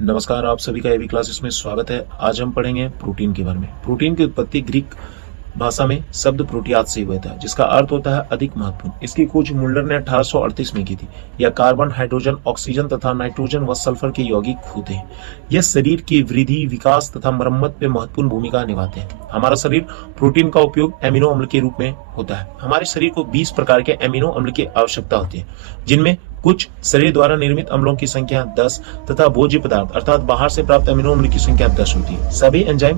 नमस्कार, आप सभी का एबी क्लासेस में स्वागत है। आज हम पढ़ेंगे प्रोटीन के बारे में। प्रोटीन की उत्पत्ति ग्रीक भाषा में शब्द प्रोटियाज से हुआ था, जिसका अर्थ होता है अधिक महत्वपूर्ण। इसकी खोज मुल्डर ने 1838 में की थी। यह कार्बन, हाइड्रोजन, ऑक्सीजन तथा नाइट्रोजन व सल्फर के यौगिक होते हैं। यह शरीर की वृद्धि, विकास तथा मरम्मत में महत्वपूर्ण भूमिका निभाते हैं। हमारा शरीर प्रोटीन का उपयोग एमिनो अम्ल के रूप में होता है। हमारे शरीर को 20 प्रकार के एमिनो अम्ल की आवश्यकता होती है, जिनमें कुछ शरीर द्वारा निर्मित अम्लों की संख्या 10 तथा भोज्य पदार्थ अर्थात बाहर से प्राप्त अमीनो अम्ल की संख्या 10 होती है। सभी एंजाइम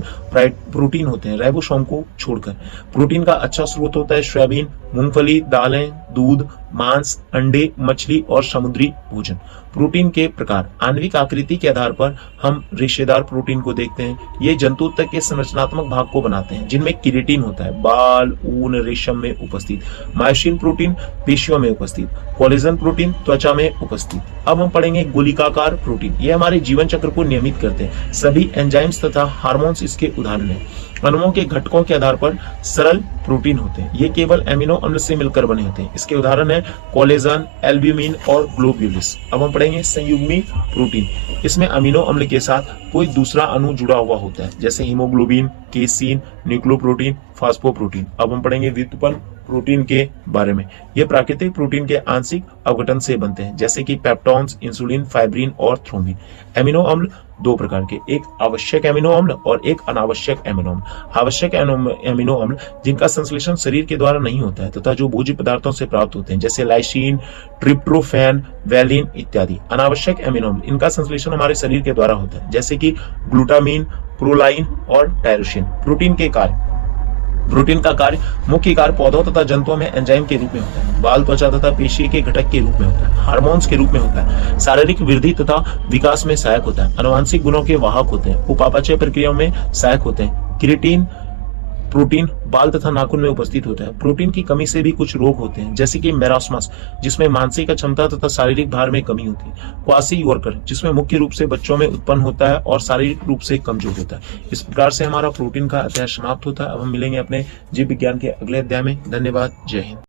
प्रोटीन होते हैं, राइबोसोम को छोड़कर। प्रोटीन का अच्छा स्रोत होता है सोयाबीन, मूंगफली, दालें, दूध, मांस, अंडे, मछली और समुद्री भोजन। प्रोटीन के प्रकार। आणविक आकृति के आधार पर हम रेशेदार प्रोटीन को देखते हैं। ये जंतु तक के संरचनात्मक भाग को बनाते हैं, जिनमें केराटिन होता है, बाल, ऊन, रेशम में उपस्थित। मायोसिन प्रोटीन पेशियों में उपस्थित। कोलेजन प्रोटीन त्वचा में उपस्थित। अब हम पढ़ेंगे गोलिकाकार प्रोटीन। ये हमारे जीवन चक्र को नियमित करते हैं। सभी एंजाइम्स तथा हार्मोन्स इसके उदाहरण हैं। अणुओं के घटकों के आधार पर सरल प्रोटीन होते हैं। ये केवल एमिनो अम्ल से मिलकर बने होते हैं। इसके उदाहरण है कोलेजन, एल्ब्यूमिन और ग्लोब्यूलिस। अब हम पढ़ेंगे संयुग्मी प्रोटीन। इसमें अमीनो अम्ल के साथ कोई दूसरा अणु जुड़ा हुआ होता है, जैसे हीमोग्लोबिन, केसीन, न्यूक्लियोप्रोटीन, फास्फोप्रोटीन। अब हम पढ़ेंगे व्युत्पन्न प्रोटीन के बारे में। ये प्राकृतिक प्रोटीन के आंशिक अवघटन से बनते हैं, जैसे कि पेप्टोन्स, इंसुलिन, फाइब्रिन और थ्रोम्बिन। एमिनो अम्ल दो प्रकार के, एक आवश्यक एमिनो अम्ल और एक अनावश्यक एमिनो अम्ल। आवश्यक एमिनो अम्ल जिनका संश्लेषण शरीर के द्वारा नहीं होता है तथा जो भोज्य पदार्थों से प्राप्त होते हैं, जैसे लाइसिन, ट्रिप्टोफैन, वैलिन इत्यादि। अनावश्यक एमिनो अम्ल इनका संश्लेषण हमारे शरीर के द्वारा होता है, जैसे कि ग्लूटामिन, प्रोलाइन और टायरोसिन। प्रोटीन के कार्य। प्रोटीन का कार्य मुख्य कार्य पौधों तथा जंतुओं में एंजाइम के रूप में होता है, बाल, त्वचा तथा पेशी के घटक के रूप में होता है, हार्मोन्स के रूप में होता है, शारीरिक वृद्धि तथा विकास में सहायक होता है, आनुवंशिक गुणों के वाहक होते हैं, उपापचय प्रक्रियाओं में सहायक होते हैं। केराटिन प्रोटीन बाल तथा नाखून में उपस्थित होता है। प्रोटीन की कमी से भी कुछ रोग होते हैं, जैसे कि मेरास्मस, जिसमें मानसिक क्षमता तथा शारीरिक भार में कमी होती है, क्वासी-योर्कर, जिसमें मुख्य रूप से बच्चों में उत्पन्न होता है और शारीरिक रूप से कमजोर होता है। इस प्रकार से हमारा प्रोटीन का अध्याय समाप्त होता है। अब हम मिलेंगे अपने जीव विज्ञान के अगले अध्याय में। धन्यवाद। जय हिंद।